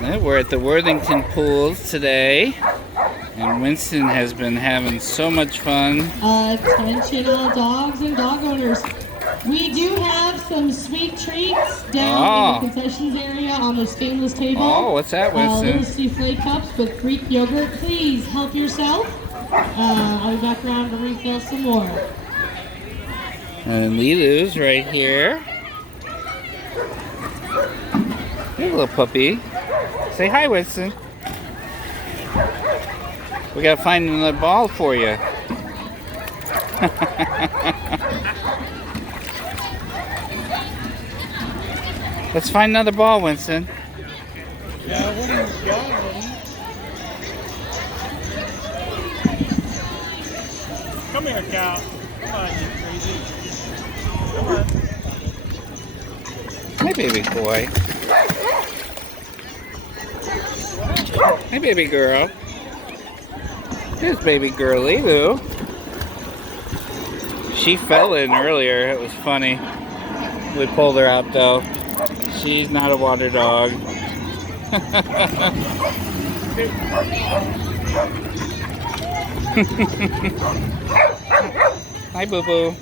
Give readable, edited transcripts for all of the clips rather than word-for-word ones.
We're at the Worthington pools today, and Winston has been having so much fun. Attention all dogs and dog owners. We do have some sweet treats down in the concessions area on the stainless table. Oh, what's that, Winston? Little souffle cups with Greek yogurt. Please help yourself. I'll be back around to refill some more. And Lilu's right here. Hey, little puppy. Say hi, Winston. We gotta find another ball for you. Let's find another ball, Winston. Yeah, what are you going? Come here, cow. Come on, you crazy. Come on. Hi, baby boy. Hey, baby girl. Here's baby girl Lilu. She fell in earlier. It was funny. We pulled her out though. She's not a water dog. Hi, Boo Boo.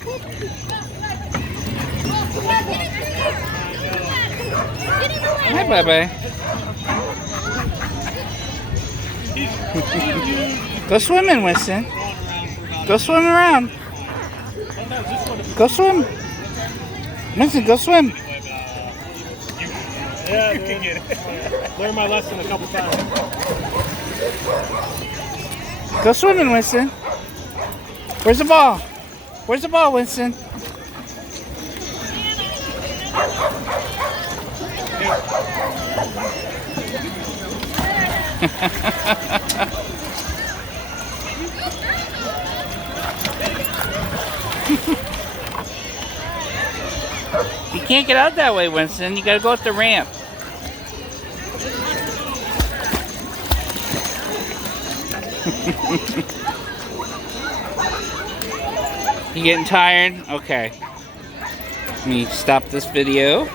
Hi, Bye Bye. Go swimming, Winston. Go swim around. Go swim. Winston, go swim. Yeah, you can get it. Learned my lesson a couple times. Go swimming, Winston. Where's the ball? Where's the ball, Winston? You can't get out that way, Winston. You gotta go up the ramp. You getting tired? Okay. Let me stop this video.